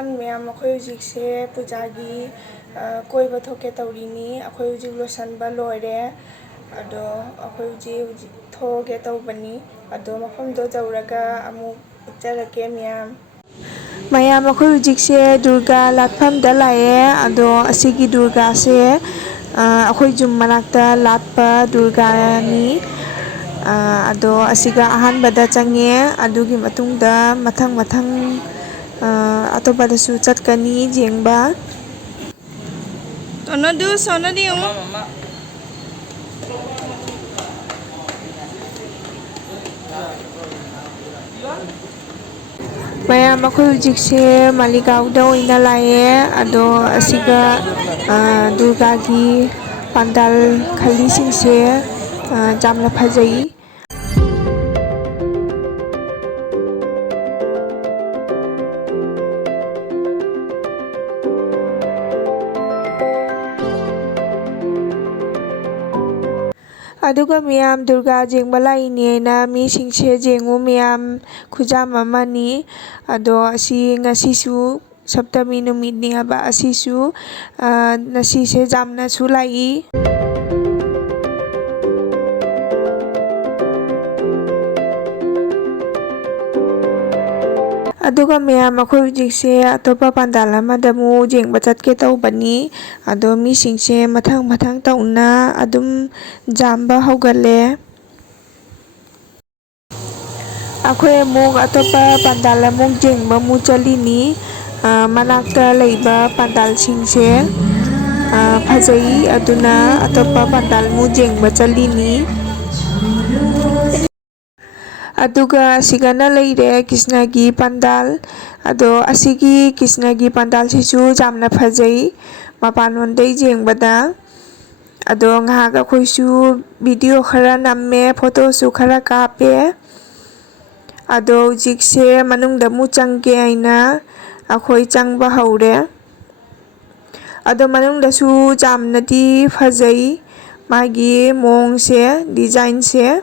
everyone, ma'am. Ako'y hujikse pujagi koi bathoke taurini. Ako'y hujik losanba loire. Ado ako'y hujik thoge taubani. Ado mafamdo jauraga amuk utjarake ma'am. Mayam ako'y hujikse Durga latfamda laye. Ado asigi Durga se ako'y jum manakta latpa Durga ni. Ado asiga ahanbada change adugi matungda mathang atopadasu chatkani jengba. Tonadu sonadi Mama. Mayam ako'y hujikse Maligaoda oina laye. Ado asiga Durgagi pandal khalisingse jamna phajai. Aduga miyam Durga jengba lainena misingse jengu miyam khujam amani. Ado asi ngasisu Saptami numitni haba asisu nasise jamna su lai. Aduga miyam ako'y hujikse atopa pandal amadamu jengba chatke taubani. Ado misingse mathang tauna adum jamba haugalle. Ako'y amuk atopa pandal amuk jengba mu chalini. Manakta leiba pandal singse phajai aduna atopa pandal mu jengba chalini. Aduga asigana leire Krishnagi pandal. Ado asigi Krishnagi pandal sisu jamna phajai mapanondai jengbada. Ado ngahak ako'ysu video khara namme photo su khara kape. Ado hujikse manungda mu changge aina ako'y changba haure. Ado manungda su jamnadi phajai magi mongse design se.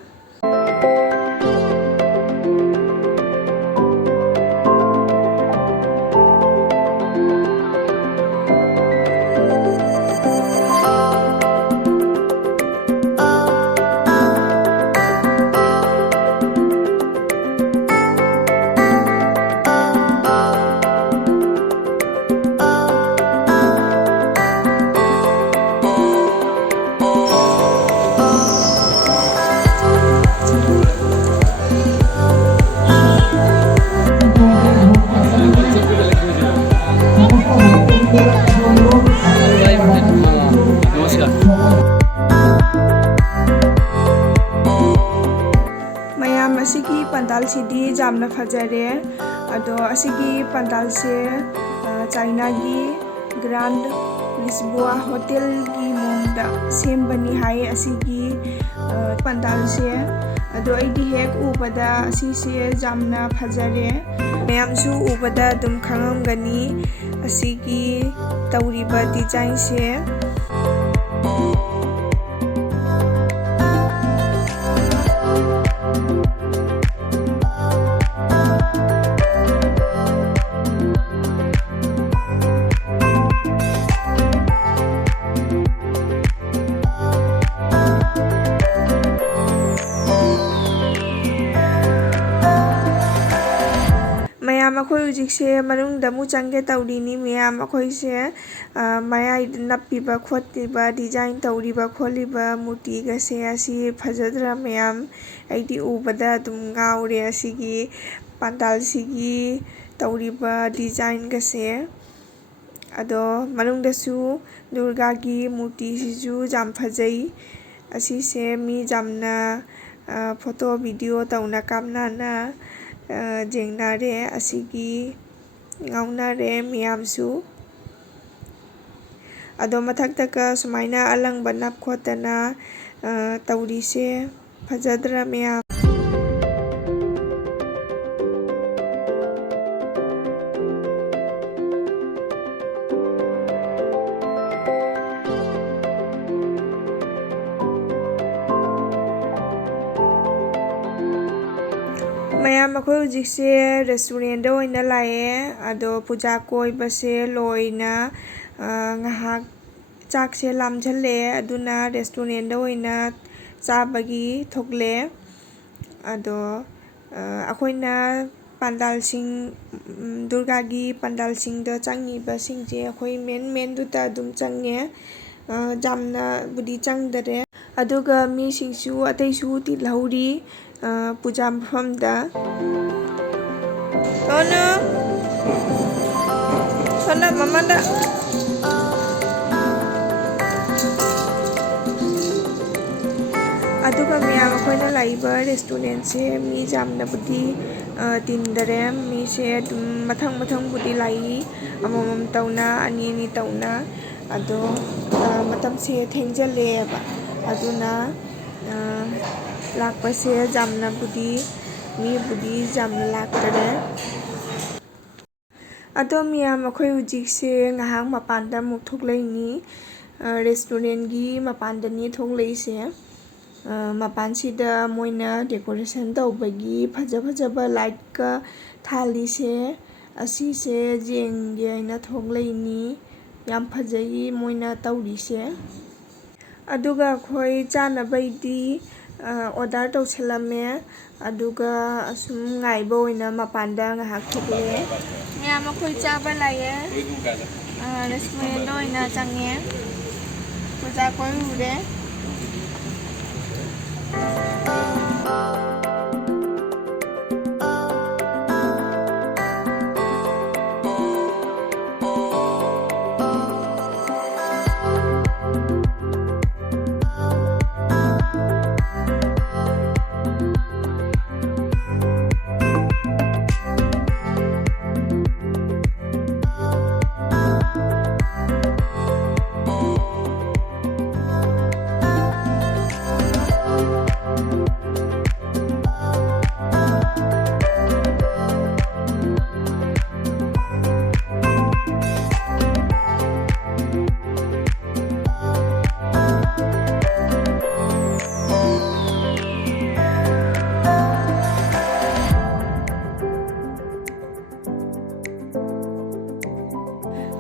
Mayam asigi pandal sidi jamna phajare. Ado asigi pandal se China gi Grand Lisboa Hotel gi mongda sembani hai asigi pandal se. Ado aidi hek ubada asise jamna phajare. Mayam su ubada dum khangamgani asigi tauriba design se. Mayam ako'y hujikse manungda mu changge taurini miyam ako'yse mayai nappiba khottiba design tauriba kholiba murti gase asi phajadra mayam aidi ubada dum ngaure asigi pandal sigi tauriba design gase. Ado manungda su Durga gi murti sisu jam phajai. Asise mi jamna photo video tauna kamnana jengnare asigi ngaunare miyamsu. Ado mathakta sumaina alangba nap khotana taurise phajadra miyam. ꯃꯌꯥꯝ ꯑꯩꯈꯣꯏ ꯍꯧꯖꯤꯛꯁꯦ ꯔꯦꯁꯇꯨꯔꯦꯟꯗ ꯑꯣꯏꯅ ꯂꯥꯛꯑꯦ ꯑꯗꯣ ꯄꯨꯖꯥ ꯀꯣꯏꯕꯁꯦ ꯂꯣꯏꯅ ꯉꯥꯏꯍꯥꯛ ꯆꯥꯛꯁꯦ ꯂꯥꯝꯁꯤꯜꯂꯛꯑꯦ ꯑꯗꯨꯅ ꯔꯦꯁꯇꯨꯔꯦꯟꯗ ꯑꯣꯏꯅ ꯆꯥꯕꯒꯤ ꯊꯣꯛꯂꯛꯑꯦ ꯑꯗꯣ ꯑꯩꯈꯣꯏꯅ ꯄꯥꯟꯗꯥꯜꯁꯤꯡ ꯗꯨꯔꯒꯥꯒꯤ ꯄꯥꯟꯗꯥꯜꯁꯤꯡꯗ ꯆꯪꯉꯤꯕꯁꯤꯡꯁꯦ ꯑꯩꯈꯣꯏ ꯃꯦꯟꯗꯨꯗ ꯑꯗꯨꯝ ꯆꯪꯉꯦ ꯌꯥꯝꯅꯕꯨꯗꯤ ꯆꯪꯗꯔꯦ ꯑꯗꯨꯒ ꯃꯤꯁꯤꯡꯁꯨ ꯑꯇꯩꯁꯨ ꯇꯤꯜꯍꯧꯔꯤ ꯄꯨꯖꯥ ꯃꯐꯝꯗ ꯁꯣꯅ ꯃꯃꯥꯗ ꯑꯗꯨꯒ ꯃꯌꯥꯝ ꯑꯩꯈꯣꯏꯅ ꯂꯥꯛꯏꯕ ꯔꯦꯁꯇꯨꯔꯦꯟꯁꯦ ꯃꯤ ꯌꯥꯝꯅꯕꯨꯗꯤ ꯇꯤꯟꯗꯔꯦ ꯃꯤꯁꯦ ꯑꯗꯨꯝ ꯃꯊꯪꯕꯨꯗꯤ ꯂꯥꯛꯏ ꯑꯃꯃꯝ ꯇꯧꯅ ꯑꯅꯤ ꯇꯧꯅ ꯑꯗꯣ ꯃꯇꯝꯁꯦ ꯊꯦꯡꯖꯜꯂꯛꯑꯦꯕ ꯑꯗꯨꯅ ꯂꯥꯛꯄꯁꯦ ꯌꯥꯝꯅꯕꯨꯗꯤ ꯃꯤꯕꯨꯗꯤ ꯌꯥꯝꯅ ꯂꯥꯛꯇꯔꯦ ꯑꯗꯣ ꯃꯤꯌꯥꯝ ꯑꯩꯈꯣꯏ ꯍꯧꯖꯤꯛꯁꯦ ꯉꯥꯏꯍꯥꯛ ꯃꯄꯥꯟꯗ ꯑꯃꯨꯛ ꯊꯣꯛꯂꯛꯏꯅꯤ ꯔꯦꯁꯇꯨꯔꯦꯟꯒꯤ ꯃꯄꯥꯟꯗꯅꯤ ꯊꯣꯛꯂꯛꯏꯁꯦ ꯃꯄꯥꯟꯁꯤꯗ ꯃꯣꯏꯅ ꯗꯦꯀꯣꯔꯦꯁꯟ ꯇꯧꯕꯒꯤ ꯐꯖꯕ ꯂꯥꯏꯠꯀ ꯊꯥꯜꯂꯤꯁꯦ ꯑꯁꯤꯁꯦ ꯌꯦꯡꯒꯦ ꯍꯥꯏꯅ ꯊꯣꯛꯂꯛꯏꯅꯤ ꯌꯥꯝ ꯐꯖꯩ ꯃꯣꯏꯅ ꯇꯧꯔꯤꯁꯦ ꯑꯗꯨꯒ ꯑꯩꯈꯣꯏ ꯆꯥꯅꯕꯩꯗꯤ ꯑꯣꯔꯗꯔ ꯇꯧꯁꯜꯂꯝꯃꯦ ꯑꯗꯨꯒ ꯑꯁꯨꯝ ꯉꯥꯏꯕ ꯑꯣꯏꯅ ꯃꯄꯥꯟꯗ ꯉꯥꯏꯍꯥꯛ ꯊꯣꯛꯂꯛꯑꯦ ꯃꯌꯥꯝ ꯑꯩꯈꯣꯏ ꯆꯥꯕ ꯂꯥꯛꯑꯦ ꯔꯦꯁꯇꯨꯔꯦꯟꯗ ꯑꯣꯏꯅ ꯆꯪꯉꯦ ꯄꯨꯖꯥ ꯀꯣꯏꯔꯨꯔꯦ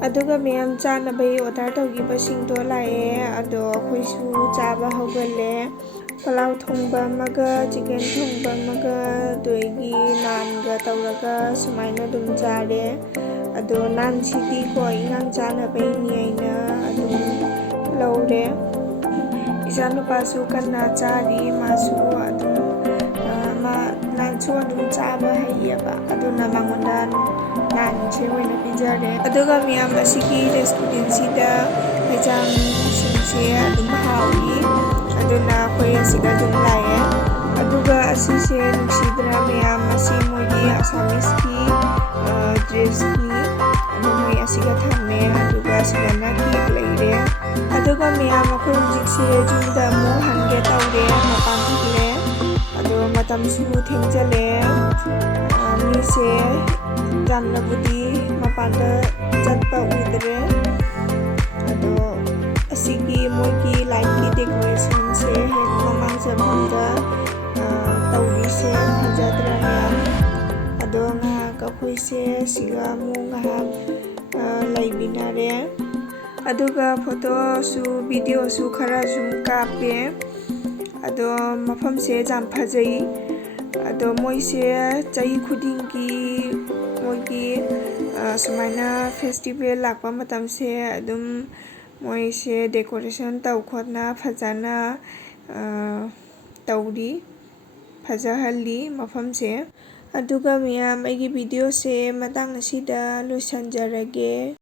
ꯑꯗꯨꯒ ꯃꯌꯥꯝ ꯆꯥꯅꯕꯒꯤ ꯑꯣꯔꯗꯔ ꯇꯧꯈꯤꯕꯁꯤꯡꯗꯣ ꯂꯥꯛꯑꯦ ꯑꯗꯣ ꯑꯩꯈꯣꯏꯁꯨ ꯆꯥꯕ ꯍꯧꯒꯠꯂꯦ ꯄꯂꯥꯎ ꯊꯣꯡꯕ ꯑꯃꯒ ꯆꯤꯀꯟ ꯊꯣꯡꯕ ꯑꯃꯒ ꯑꯗꯒꯤ ꯅꯥꯟꯒ ꯇꯧꯔꯒ ꯁꯨꯃꯥꯏꯅ ꯑꯗꯨꯝ ꯆꯥꯔꯦ ꯑꯗꯣ ꯅꯥꯟꯁꯤꯗꯤꯀꯣ ꯏꯟꯉꯥꯡ ꯆꯥꯅꯕꯩꯅꯤ ꯑꯩꯅ ꯑꯗꯨꯝ ꯂꯧꯔꯦ ꯏꯆꯥꯅꯨꯄꯥꯁꯨ ꯀꯟꯅ ꯆꯥꯔꯤ ꯃꯥꯁꯨ ꯑꯗꯨꯝ ꯅꯥꯟꯁꯨ ꯑꯗꯨꯝ ꯆꯥꯕ ꯍꯩꯌꯦꯕ ꯑꯗꯨꯅ ꯃꯉꯣꯟꯗ ꯅꯥꯟꯁꯦ ꯑꯣꯏꯅ ꯄꯤꯖꯔꯦ ꯑꯗꯨꯒ ꯃꯤꯌꯥꯝ ꯑꯁꯤꯒꯤ ꯔꯦꯁꯇꯨꯔꯦꯟꯁꯤꯗ ꯍꯩꯖꯥꯡꯁꯤꯡꯁꯦ ꯑꯗꯨꯝ ꯍꯥꯎꯏ ꯑꯗꯨꯅ ꯑꯩꯈꯣꯏ ꯑꯁꯤꯗ ꯑꯗꯨꯝ ꯂꯥꯛꯑꯦ ꯑꯗꯨꯒ ꯑꯁꯤꯁꯦ ꯅꯨꯡꯁꯤꯗ꯭ꯔꯥ ꯃꯌꯥꯝ ꯑꯁꯤ ꯃꯣꯏꯒꯤ ꯑꯁꯥꯃꯤꯁꯀꯤ ꯗ꯭ꯔꯦꯁꯅꯤ ꯑꯗꯨ ꯃꯣꯏ ꯑꯁꯤꯒ ꯊꯝꯃꯦ ꯑꯗꯨꯒ ꯑꯁꯤꯗꯅ ꯀꯦꯛ ꯂꯩꯔꯦ ꯑꯗꯨꯒ ꯃꯌꯥꯝ ꯑꯩꯈꯣꯏ ꯍꯧꯖꯤꯛꯁꯦ ꯌꯨꯝꯗ ꯑꯃꯨꯛ ꯍꯟꯒꯦ ꯇꯧꯔꯦ ꯃꯄꯥꯟ ꯊꯣꯛꯂꯦ ꯑꯗꯣ ꯃꯇꯝꯁꯨ ꯊꯦꯡꯖꯜꯂꯛꯑꯦ ꯃꯤꯁꯦ ꯌꯥꯝꯅꯕꯨꯗꯤ ꯃꯄꯥꯟꯗ ꯆꯠꯄ ꯎꯗ꯭ꯔꯦ ꯑꯗꯣ ꯑꯁꯤꯒꯤ ꯃꯣꯏꯒꯤ ꯂꯥꯏꯠꯀꯤ ꯗꯦꯀꯣꯔꯦꯁꯟꯁꯦ ꯍꯦꯛ ꯃꯃꯥꯡ ꯆꯠꯐꯝꯗ ꯇꯧꯔꯤꯁꯦ ꯐꯖꯗ꯭ꯔꯥ ꯃꯌꯥꯝ ꯑꯗꯣ ꯉꯥꯏꯍꯥꯛ ꯑꯩꯈꯣꯏꯁꯦ ꯁꯤꯒ ꯑꯃꯨꯛ ꯉꯥꯏꯍꯥꯛ ꯂꯩꯃꯤꯟꯅꯔꯦ ꯑꯗꯨꯒ ꯐꯣꯇꯣꯁꯨ ꯚꯤꯗꯤꯑꯣꯁꯨ ꯈꯔ ꯁꯨꯝ ꯀꯥꯞꯄꯦ ꯑꯗꯣ ꯃꯐꯝꯁꯦ ꯌꯥꯝ ꯐꯖꯩ ꯑꯗꯣ ꯃꯣꯏꯁꯦ ꯆꯍꯤ ꯈꯨꯗꯤꯡꯒꯤ ꯃꯣꯏꯒꯤ ꯁꯨꯃꯥꯏꯅ ꯐꯦꯁꯇꯤꯚꯦꯜ ꯂꯥꯛꯄ ꯃꯇꯝꯁꯦ ꯑꯗꯨꯝ ꯃꯣꯏꯁꯦ ꯗꯦꯀꯣꯔꯦꯁꯟ ꯇꯧ ꯈꯣꯠꯅ ꯐꯖꯅ ꯇꯧꯔꯤ ꯐꯖꯍꯜꯂꯤ ꯃꯐꯝꯁꯦ ꯑꯗꯨꯒ ꯃꯌꯥꯝ ꯑꯩꯒꯤ ꯚꯤꯗꯤꯑꯣꯁꯦ ꯃꯇꯥꯡ ꯑꯁꯤꯗ ꯂꯣꯏꯁꯤꯟꯖꯔꯒꯦ